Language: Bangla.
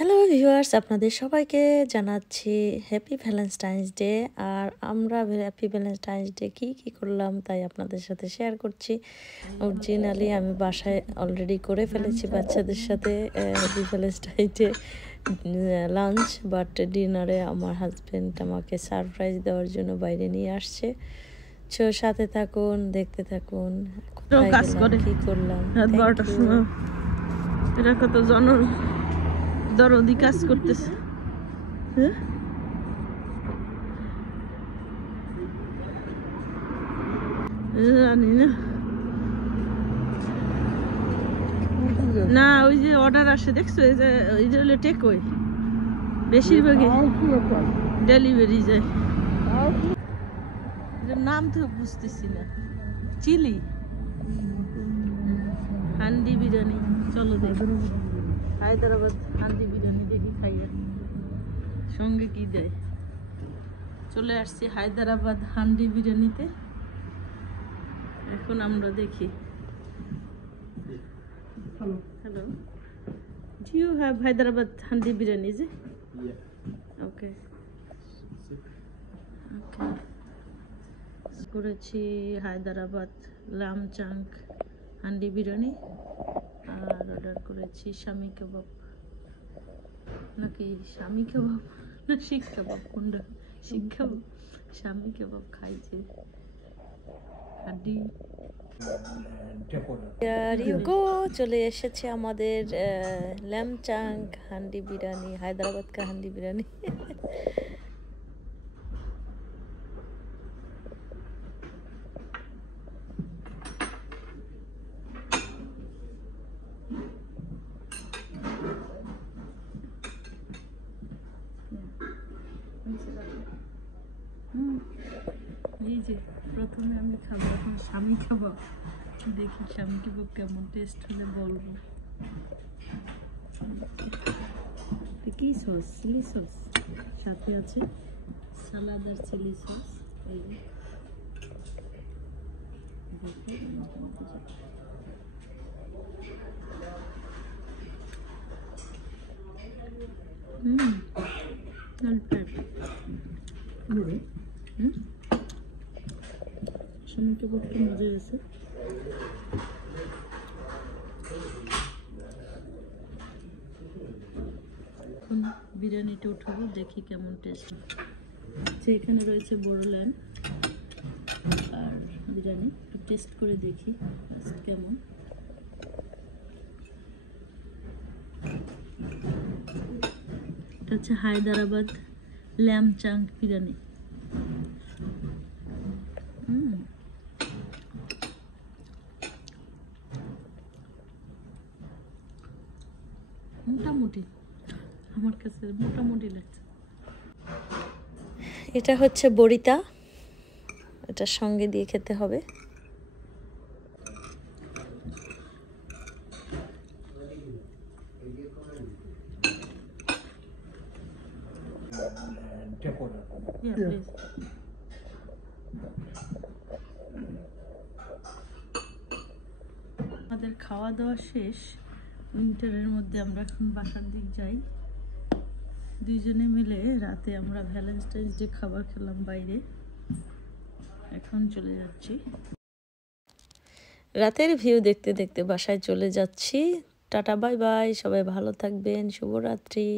হ্যালো ভিউয়ার্স, আপনাদের সবাইকে জানাচ্ছি হ্যাপি ভ্যালেন্টাইন্স ডে। আর আমরা হ্যাপি ভ্যালেন্টাইন্স ডে কী করলাম তাই আপনাদের সাথে শেয়ার করছি। অরিজিনালি আমি বাসায় অলরেডি করে ফেলেছি বাচ্চাদের সাথে happy Valentine's day lunch, but ডিনারে আমার হাজব্যান্ড আমাকে সারপ্রাইজ দেওয়ার জন্য বাইরে নিয়ে আসছে। সাথে থাকুন, দেখতে থাকুন কোথায় গেলাম, কী করলাম। এরা কত দরদি কাজ করতেছে। জানি না, না ওই যে অর্ডার আসে দেখছো, ওই যে হলো টেক ওয়ে, বেশিরভাগই ডেলিভারি যায়। নাম তো বুঝতেছি না। চিলি হান্ডি বিরিয়ানি, চলো দেখো। হায়দ্রাবাদ হান্ডি বিরিয়ানি দেখি, খাইয়া সঙ্গে কি দেয়। চলে আসছি হায়দ্রাবাদ হান্ডি বিরিয়ানিতে। এখন আমরা দেখি। Hello, do you have Hyderabad handi biryani? যে ওকে ওকে, করেছি হায়দ্রাবাদ লামচাঙ্ক হান্ডি বিরিয়ানি, আর অর্ডার করেছি শামি কাবাব, নাকি শামি কাবাব না শিখ কাবাব, কোনটা? শিখ কাবাব, শামি কাবাব খাইছে হান্ডি। চলে এসেছে আমাদের লামচাঙ্ক হান্ডি বিরিয়ানি, হায়দ্রাবাদ কা হান্ডি বিরিয়ানি। এই যে প্রথমে আমি খাবো, এখন স্বামী খাবো। দেখি স্বামী কাবাব কেমন টেস্ট হলে বলবো। কি সস? চিলি সস সাথে আছে, সালাদ আর চিলি সস। এই স্বামী কাবাবটা মজা হয়েছে। এখন বিরিয়ানিটা উঠাবো, দেখি কেমন টেস্ট। এখানে রয়েছে বোরোল্যান্ড আর বিরিয়ানি, টেস্ট করে দেখি কেমন। এটা হচ্ছে হায়দ্রাবাদ লামচাঙ্ক বিরিয়ানি। মোটামুটি, আমার কাছে মোটামুটি লাগছে। এটা হচ্ছে বড়িতা, এটার সঙ্গে দিয়ে খেতে হবে। আমাদের খাওয়া দাওয়া শেষ। উইন্টারের মধ্যে আমরা এখন বাসার দিক যাই। দুইজনে মিলে রাতে আমরা ভ্যালেন্টাইন্স ডে খাবার খেলাম বাইরে, এখন চলে যাচ্ছি। রাতের ভিউ দেখতে দেখতে বাসায় চলে যাচ্ছি। টাটা, বাই বাই, সবাই ভালো থাকবেন, শুভরাত্রি।